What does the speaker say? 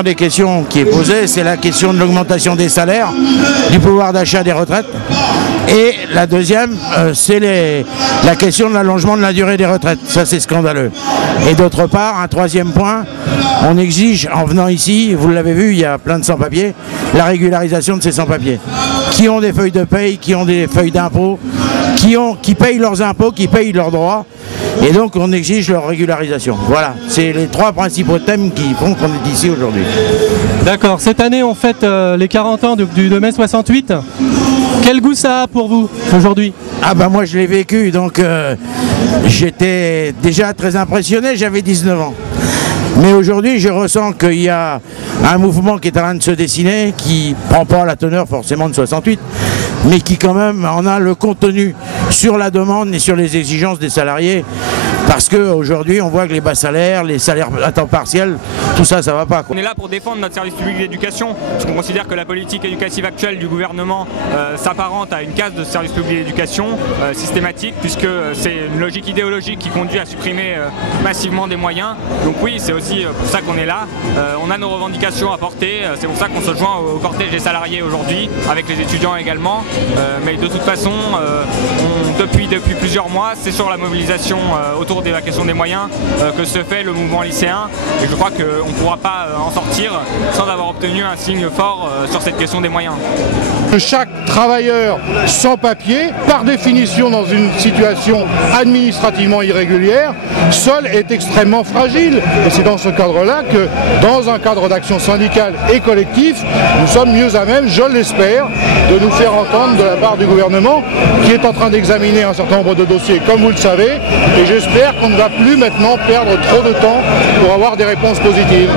première des questions qui est posée, c'est la question de l'augmentation des salaires, du pouvoir d'achat des retraites. Et la deuxième, c'est la question de l'allongement de la durée des retraites. Ça, c'est scandaleux. Et d'autre part, un troisième point, on exige, en venant ici, vous l'avez vu, il y a plein de sans-papiers, la régularisation de ces sans-papiers. Qui ont des feuilles de paye, qui ont des feuilles d'impôt, qui payent leurs impôts, qui payent leurs droits. Et donc, on exige leur régularisation. Voilà, c'est les trois principaux thèmes qui font qu'on est ici aujourd'hui. D'accord. Cette année, on fête les 40 ans de mai 68. Quel goût ça a pour vous aujourd'hui? Ah bah moi je l'ai vécu, donc j'étais déjà très impressionné, j'avais 19 ans. Mais aujourd'hui je ressens qu'il y a un mouvement qui est en train de se dessiner, qui ne prend pas la teneur forcément de 68, mais qui quand même en a le contenu sur la demande et sur les exigences des salariés. Parce qu'aujourd'hui, on voit que les bas salaires, les salaires à temps partiel, tout ça, ça va pas, quoi. On est là pour défendre notre service public d'éducation, parce qu'on considère que la politique éducative actuelle du gouvernement s'apparente à une casse de service public d'éducation systématique, puisque c'est une logique idéologique qui conduit à supprimer massivement des moyens. Donc oui, c'est aussi pour ça qu'on est là. On a nos revendications à porter, c'est pour ça qu'on se joint au cortège des salariés aujourd'hui, avec les étudiants également. Mais de toute façon, depuis plusieurs mois, c'est sur la mobilisation autour de la question des moyens que se fait le mouvement lycéen, et je crois qu'on ne pourra pas en sortir sans avoir obtenu un signe fort sur cette question des moyens. Chaque travailleur sans papier, par définition dans une situation administrativement irrégulière, seul est extrêmement fragile. Et c'est dans ce cadre-là que, dans un cadre d'action syndicale et collectif, nous sommes mieux à même, je l'espère, de nous faire entendre de la part du gouvernement, qui est en train d'examiner un certain nombre de dossiers, comme vous le savez, et j'espère qu'on ne va plus maintenant perdre trop de temps pour avoir des réponses positives.